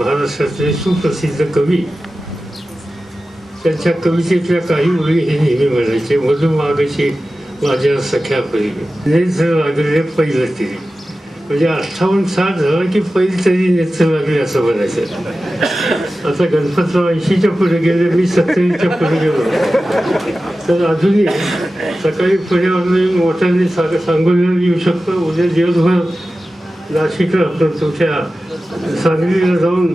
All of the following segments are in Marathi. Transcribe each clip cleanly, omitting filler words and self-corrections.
महाराष्ट्रातले सुप्रसिद्ध कवी, त्यांच्या कवितेतल्या काही ओळी हे नेहमी म्हणायचे. मधुमागशी माझ्या सख्या परी नेत्र लागले पहिलं तरी, म्हणजे 58-60 झाला की पहिली तरी नेत्र लागले असं म्हणायचं. आता गणपतराव 80च्या पुढे गेले, मी 70च्या पुढे गेलो, तर अजूनही सकाळी पुण्यावरून मोठ्यांनी सांगोलीला येऊ शकतो, उद्या दिवसभर नाशिकला तुमच्या सांगलीला जाऊन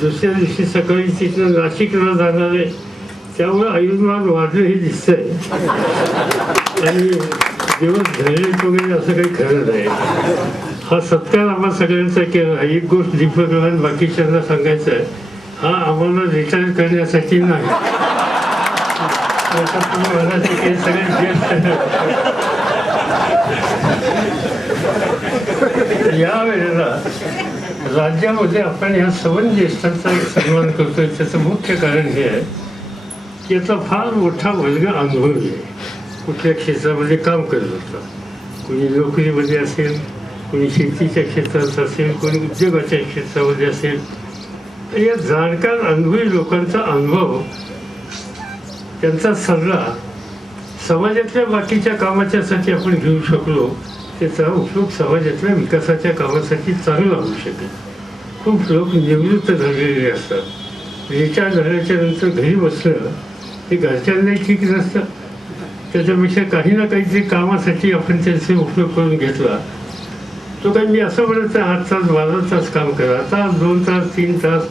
दुसऱ्या दिवशी सकाळी तिथनं नाशिकला जाणार आहे. त्यामुळे आयुर्मान वाढलं हे दिसतंय आणि दिवस धरले वगैरे असं काही खरं नाही. हा सत्कार आम्हा सगळ्यांचा केला. एक गोष्ट दीपकला बाकीच्यांना सांगायचं आहे, हा आम्हाला रिटायर करण्यासाठी नाही. या वेळेला राज्यामध्ये आपण या सवन ज्येष्ठांचा सन्मान करतोय. त्याचं मुख्य कारण हे आहे की याचा फार मोठा वर्ग अनुभवी आहे. कुठल्या क्षेत्रामध्ये काम करत होता, कोणी नोकरीमध्ये असेल, कोणी शेतीच्या क्षेत्रात असेल, कोणी उद्योगाच्या क्षेत्रामध्ये असेल. तर या जाणकार अनुभवी लोकांचा अनुभव, त्यांचा सल्ला समाजातल्या बाकीच्या कामाच्यासाठी आपण घेऊ शकलो, त्याचा उपयोग समाजातल्या विकासाच्या कामासाठी चांगला होऊ शकेल. खूप लोक निवृत्त झालेले असतात, रिटायर झाल्याच्या नंतर घरी बसलं हे घरच्यांनाही ठीक नसतं. त्याच्यापेक्षा काही ना काहीतरी कामासाठी आपण त्याचा उपयोग करून घेतला. तो काही मी असं म्हणत 8 तास 12 तास काम करा, तास 2 तास 3 तास,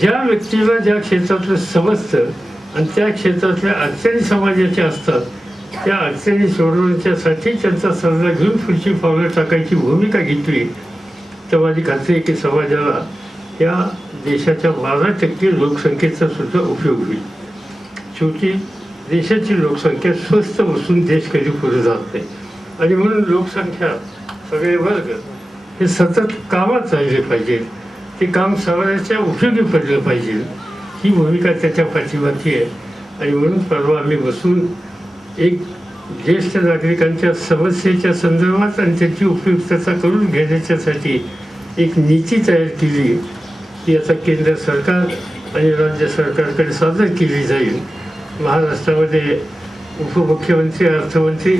ज्या व्यक्तीला ज्या क्षेत्रातलं समजतं आणि त्या क्षेत्रातल्या अडचणी समाजाच्या असतात, त्या अडचणी सोडवण्यासाठी त्यांचा सल्ला घेऊन पुढची पावलं टाकायची भूमिका घेतली, तर माझी खात्री आहे की समाजाला या देशाच्या 12% लोकसंख्येचा सुद्धा उपयोग होईल. शेवटी देशाची लोकसंख्या स्वस्त बसून देश कधी पुढे जात नाही आणि म्हणून लोकसंख्या सगळे वर्ग हे सतत कामात राहिले पाहिजेत. ते काम समाजाच्या उपयोगी पडलं पाहिजे, ही भूमिका त्याच्या पाठीमागची आहे. आणि म्हणून परवा आम्ही बसून एक ज्येष्ठ नागरिकांच्या समस्येच्या संदर्भात आणि त्याची उपयुक्तता करून घेण्याच्यासाठी एक नीती तयार केली. ती आता केंद्र सरकार आणि राज्य सरकारकडे सादर केली जाईल. महाराष्ट्रामध्ये उपमुख्यमंत्री, अर्थमंत्री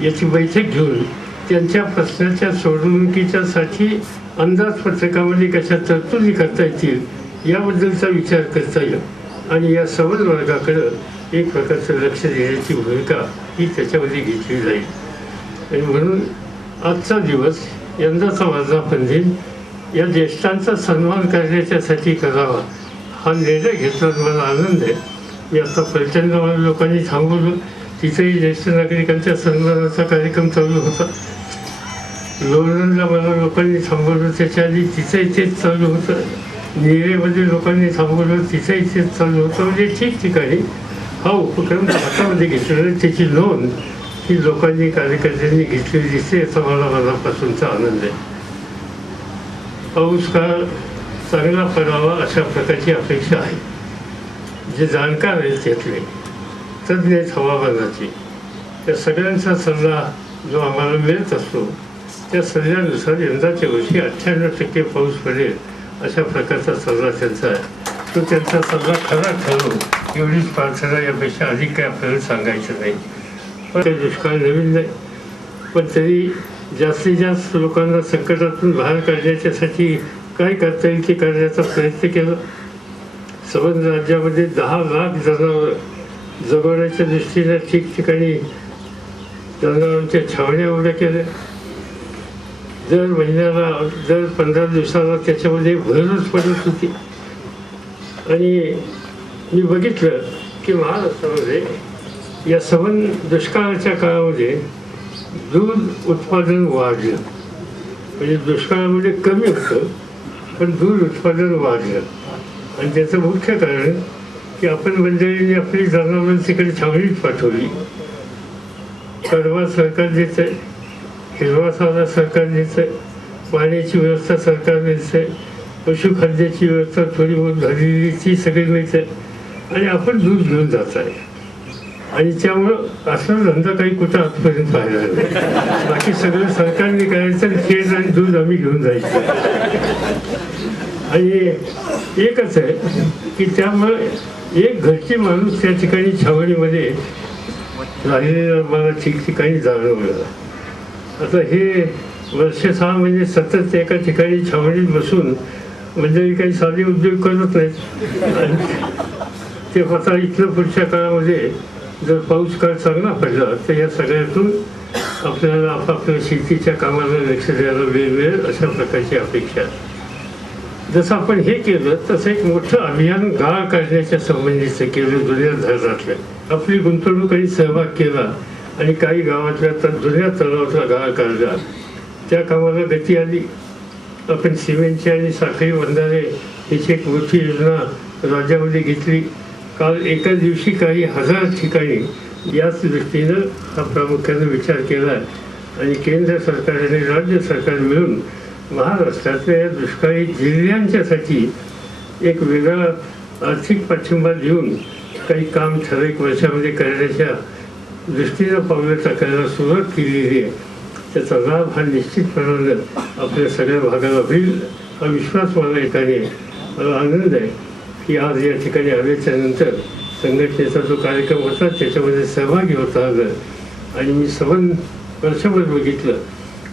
याची बैठक घेऊन त्यांच्या प्रश्नाच्या सोडवणुकीच्यासाठी अंदाजपत्रकामध्ये कशा तरतुदी करता येतील याबद्दलचा विचार करता येईल आणि या सवन वर्गाकडं एक प्रकारचं लक्ष देण्याची भूमिका ही त्याच्यामध्ये घेतली जाईल. आणि म्हणून आजचा दिवस, यंदाचा वर्धापन दिन, या ज्येष्ठांचा सन्मान करण्याच्यासाठी करावा हा निर्णय घेतल्यावर मला आनंद आहे. मी आता फलटणला लोकांनी थांबवलं, तिथेही ज्येष्ठ नागरिकांच्या सन्मानाचा कार्यक्रम चालू होता. लोणंदला मला लोकांनी थांबवलं, त्याच्या आधी तिथेही तेच चालू होतं. निरेमध्ये लोकांनी थांबवलं, तिथेही तेच चालू होतं. म्हणजे ठिकठिकाणी हा उपक्रम हातामध्ये घेतलेला, त्याची नोंद ही लोकांनी, कार्यकर्त्यांनी घेतलेली दिसते. याचा मला मनापासूनचा आनंद आहे. पाऊस काळ चांगला पडावा अशा प्रकारची अपेक्षा आहे. जे जाणकार आहेत त्यातले, तज्ज्ञ आहेत हवामानाचे, त्या सगळ्यांचा सल्ला जो आम्हाला मिळत असतो, त्या सल्ल्यानुसार यंदाच्या वर्षी 98% पाऊस पडेल अशा प्रकारचा सल्ला त्यांचा आहे. तो त्यांचा सल्ला खरा ठरवून एवढीच प्रार्थना, यापेक्षा अधिक काय आपल्याला सांगायचं नाही. पण ते दुष्काळ नवीन नाही, पण तरी जास्तीत जास्त लोकांना संकटातून बाहेर काढण्याच्यासाठी काय करता येईल ते करण्याचा प्रयत्न केला. संबंध राज्यामध्ये 10 लाख जनावरं जगवण्याच्या दृष्टीने ठिकठिकाणी जनावरांच्या छावण्या उभ्या केल्या. दर महिन्याला, दर 15 दिवसाला त्याच्यामध्ये भरच पडत होती. आणि मी बघितलं की महाराष्ट्रामध्ये या सवन दुष्काळाच्या काळामध्ये दूध उत्पादन वाढलं. म्हणजे दुष्काळामध्ये कमी होतं, पण दूध उत्पादन वाढलं. आणि त्याचं मुख्य कारण की आपण मंडळींनी आपली जनावरं तिकडे छावणीत पाठवली. कडवा सरकार देतं आहे, हिरवा साधा सरकार देतं आहे, पाण्याची व्यवस्था सरकार देतं आहे, पशुखाद्याची व्यवस्था थोडी बहुत झालेली ती सगळी मिळते आणि आपण दूध घेऊन जात आहे. आणि त्यामुळं असं धंदा काही कुठं आजपर्यंत पाहिला नाही. बाकी सगळं सरकारने करायचं, खेळ आणि दूध आम्ही घेऊन जायचं. आणि एकच आहे की त्यामुळे एक घरची माणूस त्या ठिकाणी छावणीमध्ये राहिलेलं मला ठिकठिकाणी जाणवलं. आता हे वर्ष 6 महिने सतत एका ठिकाणी छावणीत बसून म्हणजे काही साधे उद्योग करत नाहीत. ते आता इथलं पुढच्या काळामध्ये जर पाऊस काळ चांगला पडला तर या सगळ्यातून आपल्याला आपापल्या शेतीच्या कामाला लक्ष द्यायला वेळ मिळेल अशा प्रकारची अपेक्षा आहे. जसं आपण हे केलं तसं एक मोठं अभियान गाळ काढण्याच्या संबंधीचं केलं जुन्या धरणातल्या. आपली गुंतवणूक आणि सहभाग केला आणि काही गावातल्या जुन्या तलावाचा गाळ काढला. त्या कामाला गती आली. आपण सिमेंटची आणि साखळी बंधारे हिची एक मोठी योजना राज्यामध्ये घेतली. काल एका दिवशी काही हजार ठिकाणी याच दृष्टीनं हा प्रामुख्याने विचार केला आणि केंद्र सरकार आणि राज्य सरकार मिळून महाराष्ट्रातल्या या दुष्काळी जिल्ह्यांच्यासाठी एक वेगळा आर्थिक पाठिंबा देऊन काही काम ठराविक वर्षामध्ये करण्याच्या दृष्टीनं पावलं टाकायला सुरुवात केलेली आहे. त्याचा लाभ हा निश्चितपणानं आपल्या सगळ्या भागाला होईल हा विश्वास मला एकाने मला आनंद आहे की आज या ठिकाणी आल्याच्या नंतर संघटनेचा जो कार्यक्रम होता त्याच्यामध्ये सहभागी होता आलं. आणि मी वर्षभर बघितलं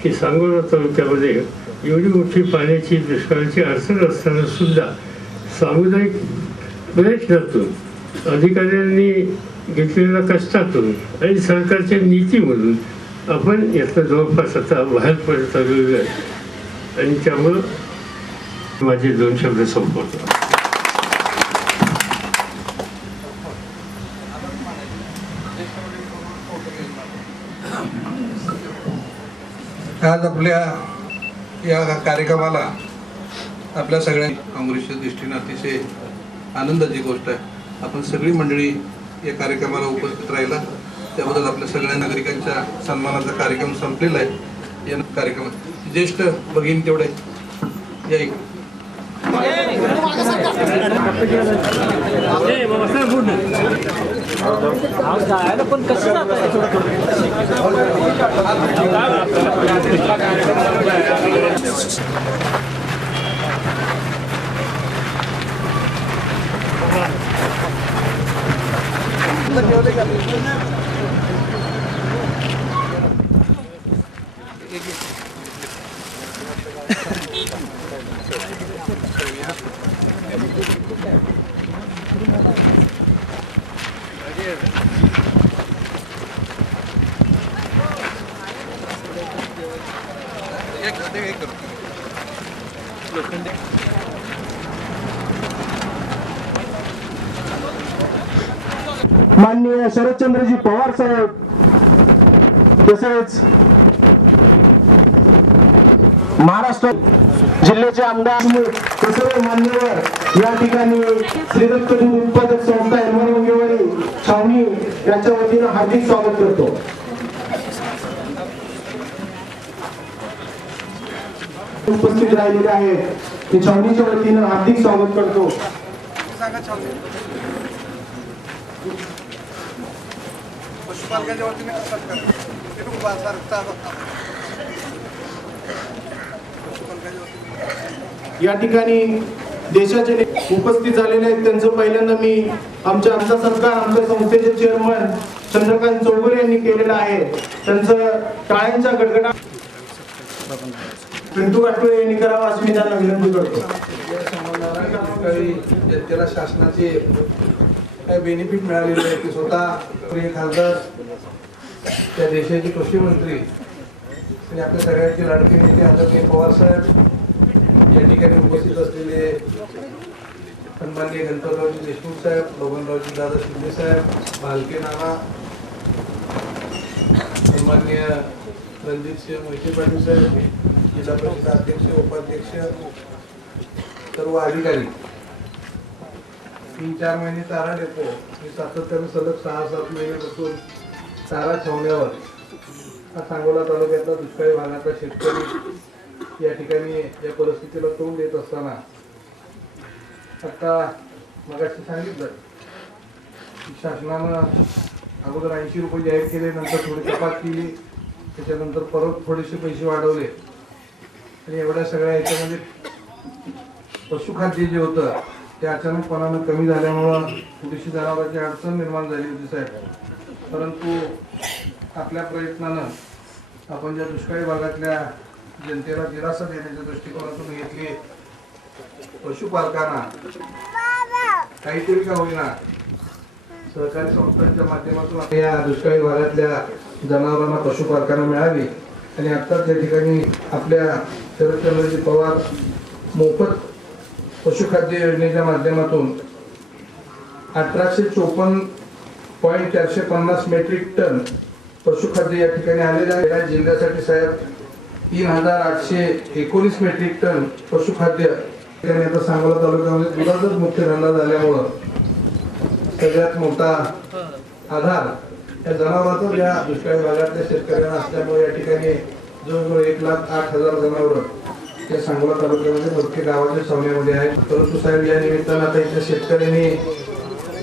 की सांगोला तालुक्यामध्ये एवढी मोठी पाण्याची दुष्काळाची अडचण असताना सुद्धा सामुदायिक प्रयत्नातून अधिकाऱ्यांनी घेतलेल्या कष्टातून आणि सरकारच्या नीतीमधून आपण यातनं जवळपास आता बाहेर पडत आलेलो आहे. आणि त्यामुळं माझे 2 शब्द संपवतो. आज आपल्या या कार्यक्रमाला आपल्या सगळ्या काँग्रेसच्या दृष्टीने अतिशय आनंदाची गोष्ट आहे. आपण सगळी मंडळी या कार्यक्रमाला उपस्थित राहिला त्याबद्दल आपल्या सगळ्या नागरिकांच्या सन्मानाचा कार्यक्रम संपलेला आहे. या कार्यक्रमात ज्येष्ठ भगिनी तेवढे या पण कसं माननीय शरदचंद्रजी पवार साहेब तसेच महाराष्ट्र जिल्ह्याचे आमदार तसेच मान्यवर या ठिकाणी श्री दत्त दूध उत्पादक संस्था एलवारी छावणी यांच्या वतीनं हार्दिक स्वागत करतो. उपस्थित राहिलेले आहेत मी छावणीच्या वतीनं हार्दिक स्वागत करतो. या ठिकाणी देशाचे उपस्थित झालेले आहेत त्यांचं पहिल्यांदा मी आमचा सत्कार आमच्या संस्थेचे चेअरमन चंद्रकांत चौगुले यांनी केलेला आहे. त्यांचं टाळ्यांच्या गडगडाट पिंटू काटोळे यांनी करावा अशी मी त्यांना विनंती करतो. त्याला शासनाचे काय बेनिफिट मिळालेले आहे की स्वतः प्रिय खासदार त्या देशाचे कृषी मंत्री आणि आपल्या सगळ्यांचे लाडके नेते आदरणीय पवार साहेब या ठिकाणी उपस्थित असलेले सन्माननीय गणपतरावजी देशमुख साहेब, बबनरावजी दादा शिंदे साहेब, भालके नाना, सन्माननीय रणजितसिंह मोहिते पाटील साहेब, जिल्हा परिषद अध्यक्ष उपाध्यक्ष, सर्व अधिकारी. 3-4 महिने चारा डेपो मी सातत्याने सलग 6-7 महिने बसून चारा छावण्यावर हा सांगोला तालुक्यातला दुष्काळी भागातला शेतकरी या ठिकाणी या परिस्थितीला तोंड देत असताना आता मगाशी सांगितलं की शासनानं अगोदर 80 रुपये जाहीर केले, नंतर थोडी कपात केली, त्याच्यानंतर परत थोडेसे पैसे वाढवले आणि एवढ्या सगळ्या ह्याच्यामध्ये पशुखाद्य जे होतं ते अचानकपणानं कमी झाल्यामुळं थोडीशी जनावरांची अडचण निर्माण झाली होती साहेब. परंतु आपल्या प्रयत्नानं आपण ज्या दुष्काळी भागातल्या जनतेला दिलासा देण्याच्या दृष्टिकोनातून घेतली, पशुपालकांना काहीतरी का होईना सहकारी संस्थांच्या माध्यमातून या दुष्काळी भागातल्या जनावरांना पशुपालकांना मिळावी. आणि आत्ताच या ठिकाणी आपल्या शरदचंद्रजी पवार मोफत पशुखाद्य योजनेच्या माध्यमातून 1854.450 मेट्रिक टन पशुखाद्य या ठिकाणी आलेले आहे. या जिल्ह्यासाठी साहेब 3819 मेट्रिक टन पशुखाद्य आता सांगोला तालुक्यामध्ये दुधाचाच मुख्य धंदा झाल्यामुळं सगळ्यात मोठा आधार या जनावरांचा या दुष्काळी भागातल्या शेतकऱ्यांना असल्यामुळे या ठिकाणी जवळजवळ 1,08,000 जनावर या सांगोला तालुक्यामध्ये प्रत्येक गावाच्या छावण्यामध्ये आहेत. परंतु साहेब या निमित्तानं आता इथल्या शेतकऱ्यांनी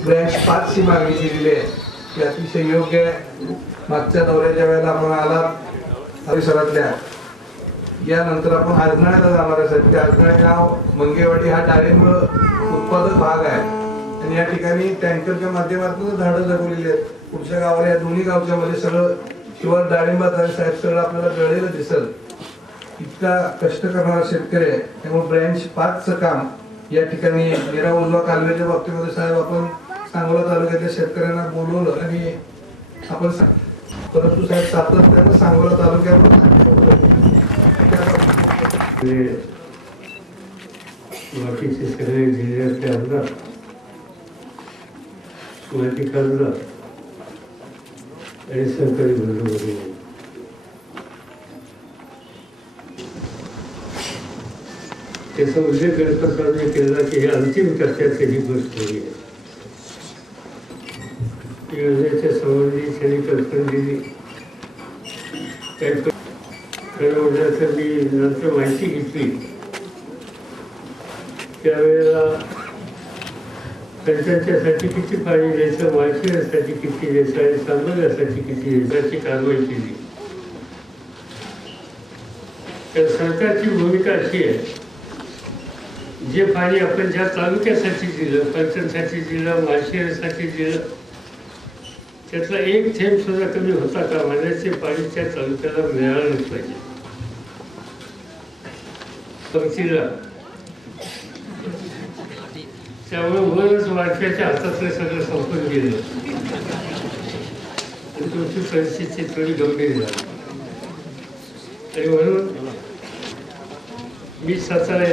ब्रँच 5 ची मागणी केलेली आहे ती अतिशय योग्य आहे. मागच्या दौऱ्याच्या वेळेला आपण आला परिसरातल्या यानंतर आपण आजनाळ्याला जाणार आहे. ते आजनाळे गाव मंगेवाडी हा डाळिंब उत्पादक भाग आहे आणि या ठिकाणी टँकरच्या माध्यमातून झाडं जगवलेली आहेत. पुढच्या गावाला या दोन्ही गावच्या मध्ये सगळं शिवाय डाळिंबात साहेब सगळं आपल्याला गळलेलं दिसल. इतका कष्ट करणारा शेतकरी आहे. त्यामुळे ब्रँच 5चं काम या ठिकाणी मेरा उजवा कालव्याच्या बाबतीमध्ये साहेब आपण सांगोला तालुक्यातल्या शेतकऱ्यांना बोलवलं आणि आपण परंतु साहेब सातत्यानं सांगोला तालुक्यावर बाकीचे सगळे जिल्ह्यातले आमदार माहिती खासदार आणि सहकारी बंधू त्याचा उल्लेख गणपतरावने केला की हे अंतिम टप्प्यात ही गोष्ट होती. योजनेच्या संबंधी त्यांनी कल्पना दिली. खरं म्हटलं तर मी नंतर माहिती घेतली त्यावेळेला त्यांच्यासाठी किती पाणी द्यायचं, माळशिरसाठी किती द्यायचं आणि सांगोल्यासाठी किती द्यायची कारवाई केली. तर सरकारची भूमिका अशी आहे, जे पाणी आपण ज्या तालुक्यासाठी दिलं, पंचायतसाठी दिलं, माळशिरसाठी दिलं, त्यातला एक थेंब सुद्धा कमी होता का म्हणायचे पाणी त्या तालुक्याला मिळालंच पाहिजे. पंक्तीला त्यामुळे वरच वाटव्याच्या हातातलं सगळं संपून गेलं आणि तुमची परिस्थिती थोडी गंभीर झाली. आणि म्हणून मी सातारा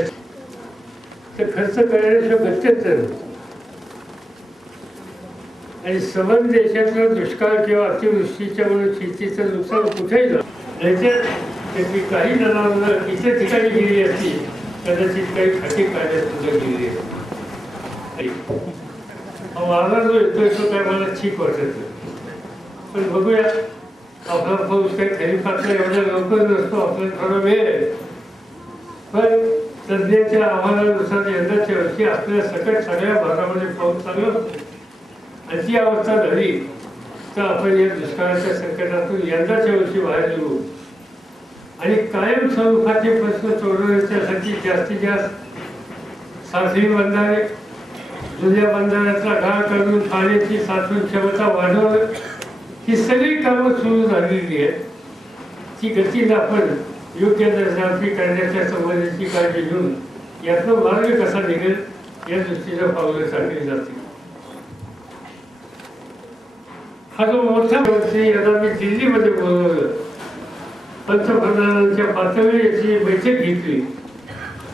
तर खर्च करण्याचं गत्यंतर आणि सबंध देशातलं दुष्काळ किंवा अतिवृष्टीच्यामुळे शेतीचं नुकसान कुठेही झालं त्याच्यात त्याची काही जनावरं इतर ठिकाणी गेली असती, कदाचित काही खाटी काढण्यात सुद्धा गेली असती. माझा जो येतोय तो काय मला ठीक वाटत नाही. पण बघूया, आपला पाऊस काही खरीपातला एवढ्या लवकर नसतो, आपल्याला थोडा वेळ आहे. पण सध्याच्या अहवालानुसार यंदाच्या वर्षी आपल्या सकट सगळ्या भागामध्ये पाऊस चांगला होतो. आणि ती अवस्था झाली तर आपण या दुष्काळाच्या संकटातून यंदाच्या वर्षी बाहेर येऊ आणि कायम स्वरूपाचे प्रश्न सोडवण्यासाठी जास्तीत जास्त साखळी बंधारे, जुन्या बंधाऱ्यातला गाळ करून पाण्याची साठवण क्षमता वाढवणं, ही सगळी कामं सुरू झालेली आहेत. ती गतीनं आपण योग्य दर्जाची करण्याच्या संबंधीची काळजी घेऊन यातनं मार्ग कसा निघेल या दृष्टीनं पावलं टाकली जातील. हा जो मोठा वर्षी याला मी दिल्लीमध्ये बोलवलं, पंतप्रधानांच्या पातळीवर याची बैठक घेतली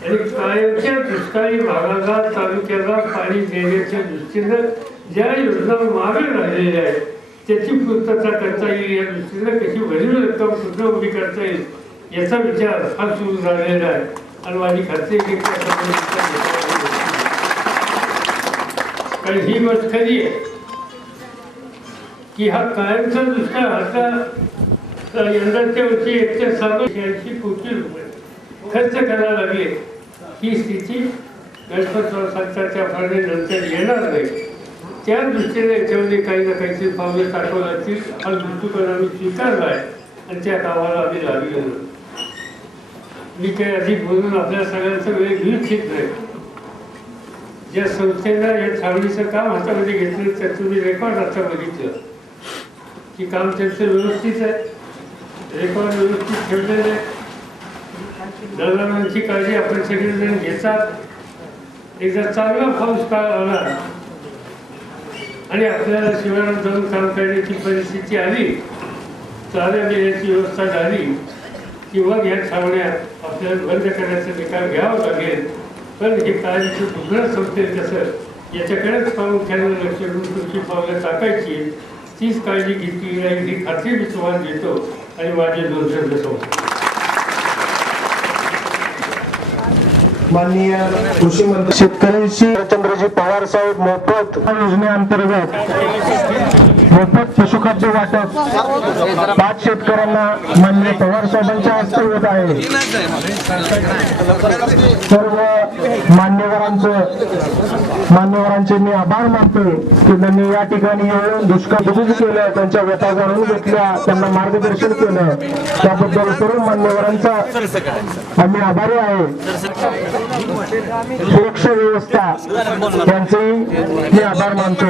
आणि कायमच्या दुष्काळी भागाला तालुक्याला पाणी देण्याच्या दृष्टीनं ज्या योजना मागे राहिलेल्या आहेत त्याची पूर्तता करता येईल, या दृष्टीनं कशी भरीव रक्कम सुद्धा उभी करता येईल याचा विचार हा सुरू झालेला आहे. आणि माझी खात्री आहे कारण ही गोष्ट खरी आहे की हा कायमचा दुष्काळ आता यंदाच्या वर्षी 186 कोटी रुपये खर्च करायला लागले. ही स्थिती गणपतराव सरकारच्या फाळणीनंतर येणार नाही. त्या दृष्टीने याच्यामध्ये काही ना काहीतरी पावले टाकावं लागतील हा दृष्टिकोन आम्ही स्वीकारला आहे आणि त्या कामाला आम्ही लागलेलो. मी काही अधिक बोलून आपल्या सगळ्यांचा वेळ घेऊ इच्छित नाही. ज्या संस्थेनं या छावणीचं काम हातामध्ये घेतलं तर तुम्ही रेकॉर्ड आता बघितलं की काम त्यांचं व्यवस्थित आहे, रेकॉर्ड व्यवस्थित ठेवलेलं आहे. दळणवळणाची काळजी आपण सगळेजण घेतात. एकदा चांगला पाऊस काळ आला आणि आपल्याला शिवारात जाऊन काम करण्याची परिस्थिती आली, चालत येण्याची व्यवस्था झाली की मग ह्या छावण्या आपल्याला बंद करण्याचा निकाल घ्यावा लागेल. पण हे कार्याचं दुसरं संस्थेत कसं याच्याकडेच प्रामुख्याने लक्ष देऊन तुमची पावलं टाकायची, तीच काळजी घेतली जाईल ही खात्री मी तुम्हाला देतो. आणि माझे 2 शब्द संस्था माननीय कृषी मंत्री शेतकऱ्यांशी चंद्रजी पवार साहेब मोफत योजनेअंतर्गत मोफत पशुखाद्य वाटप 5 शेतकऱ्यांना माननीय पवार साहेबांच्या हस्ते होत आहे. सर्व मान्यवरांचे मी आभार मानतो की त्यांनी या ठिकाणी येऊन दुष्काळ दूर केलं, त्यांच्या व्यथा जाणून घेतल्या, त्यांना मार्गदर्शन केलं. त्याबद्दल सर्व मान्यवरांचा आम्ही आभारी आहे. सुरक्षा व्यवस्था यांचेही मी आभार मानतो.